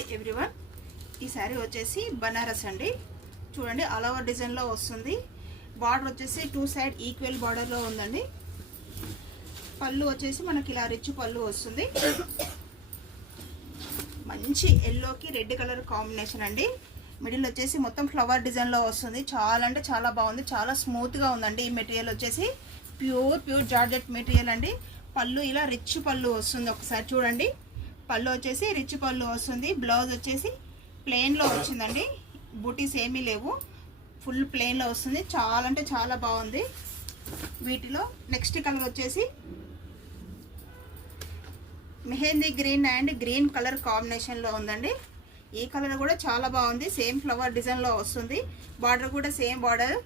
Hi everyone, ఈ శారీ వచ్చేసి బనారస్ అండి. చూడండి, ఆల్ ఓవర్ డిజైన్లో వస్తుంది. బార్డర్ వచ్చేసి టూ సైడ్ ఈక్వల్ బార్డర్లో ఉందండి. పళ్ళు వచ్చేసి మనకి ఇలా రిచ్ పళ్ళు వస్తుంది. మంచి ఎల్లోకి రెడ్ కలర్ కాంబినేషన్ అండి. మిడిల్ వచ్చేసి మొత్తం ఫ్లవర్ డిజైన్లో వస్తుంది. చాలా అంటే చాలా బాగుంది, చాలా స్మూత్గా ఉందండి. ఈ మెటీరియల్ వచ్చేసి ప్యూర్ జార్జెట్ మెటీరియల్ అండి. పళ్ళు ఇలా రిచ్ పళ్ళు వస్తుంది. ఒకసారి చూడండి, పళ్ళు వచ్చేసి రిచ్ పళ్ళు వస్తుంది. బ్లౌజ్ వచ్చేసి ప్లెయిన్లో వచ్చిందండి. బూటీస్ ఏమీ లేవు, ఫుల్ ప్లెయిన్లో వస్తుంది. చాలా అంటే చాలా బాగుంది. వీటిలో నెక్స్ట్ కలర్ వచ్చేసి mehndi green and green colour కాంబినేషన్లో ఉందండి. ఈ కలర్ కూడా చాలా బాగుంది. సేమ్ ఫ్లవర్ డిజైన్లో వస్తుంది. బార్డర్ కూడా సేమ్ బార్డర్.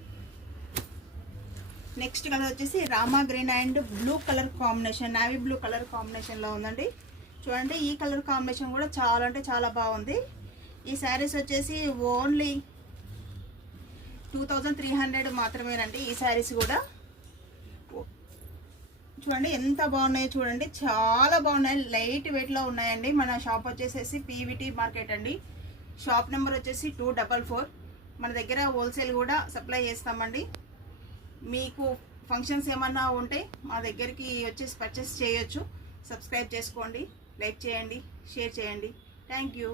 నెక్స్ట్ కలర్ వచ్చేసి Rama green and blue colour combination, navy blue colour కాంబినేషన్లో ఉందండి. చూడండి, ఈ కలర్ కాంబినేషన్ కూడా చాలా అంటే చాలా బాగుంది. ఈ శారీస్ వచ్చేసి ఓన్లీ 2300 మాత్రమేనండి. ఈ శారీస్ కూడా చూడండి ఎంత బాగున్నాయో చూడండి, చాలా బాగున్నాయి. లైట్ వెయిట్లో ఉన్నాయండి. మన షాప్ వచ్చేసేసి పీవీటీ మార్కెట్ అండి. షాప్ నెంబర్ వచ్చేసి 244. మన దగ్గర హోల్సేల్ కూడా సప్లై చేస్తామండి. మీకు ఫంక్షన్స్ ఏమన్నా ఉంటే మా దగ్గరికి వచ్చేసి పర్చేస్ చేయొచ్చు. సబ్స్క్రైబ్ చేసుకోండి, లైక్ చేయండి, షేర్ చేయండి. Thank you.